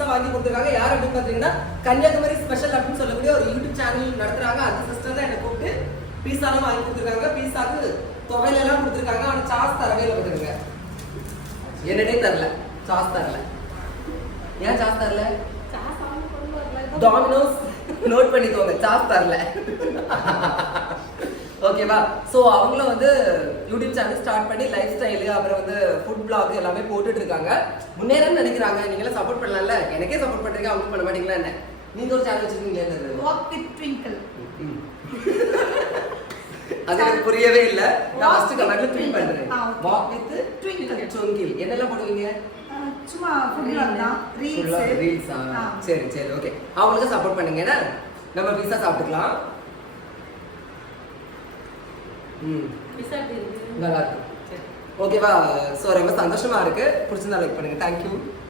பீஸா வாங்கி கொடுத்துருக்காங்க. யார் அப்படின்னு பார்த்தீங்கன்னா கன்னியாகுமரி ஸ்பெஷல் அப்படின்னு சொல்லக்கூடிய ஒரு யூடியூப் சேனல் நடத்துறாங்க. அந்த சிஸ்டர் தான் என்னை கூப்பிட்டு பீஸாலாம் வாங்கி கொடுத்துருக்காங்க. பீஸாக்கு துவையெல்லாம் கொடுத்துருக்காங்க. ஆனால் சாஸ் தரவே இல்லை பார்த்துருங்க. என்னடே தரல, சாஸ் தரல. ஏன் சாஸ் தரல? டாமினோஸ் நோட் பண்ணிக்கோங்க, சாஸ் தரல. ஓகேவா? ஸோ அவங்களும் வந்து யூடியூப் சேனல் ஸ்டார்ட் பண்ணி லைஃப் ஸ்டைலு அப்புறம் வந்து ஃபுட் பிளாக் எல்லாமே போட்டுட்டு இருக்காங்க. முன்னேறன்னு நினைக்கிறாங்க. நீங்களும் சப்போர்ட் பண்ணலாம்ல. எனக்கே சப்போர்ட் பண்றீங்க, அவங்க பண்ண மாட்டீங்களா என்ன? நீங்க ஒரு சேனல் வச்சிருக்கீங்களே, வாக் வித் ட்விங்கிள். அது எனக்கு புரியவே இல்லை. நான் ஃபர்ஸ்ட் கமெண்ட்ல ட்வீட் பண்றேன். Walk with twinkle. என்னெல்லாம் போடுவீங்க? சும்மா ஃபுட் பிளாக் தான், ரீல்ஸ். சரி சரி, ஓகே. அவங்களுக்கு சப்போர்ட் பண்ணுங்க. ஏன்னா நம்ம பீஸா சாப்பிட்டுக்கலாம். நல்லா இருக்கு. ஓகேவா? ஸோ ரொம்ப சந்தோஷமா இருக்கு. பிடிச்சிருந்தா லைக் பண்ணுங்க. தேங்க்யூ.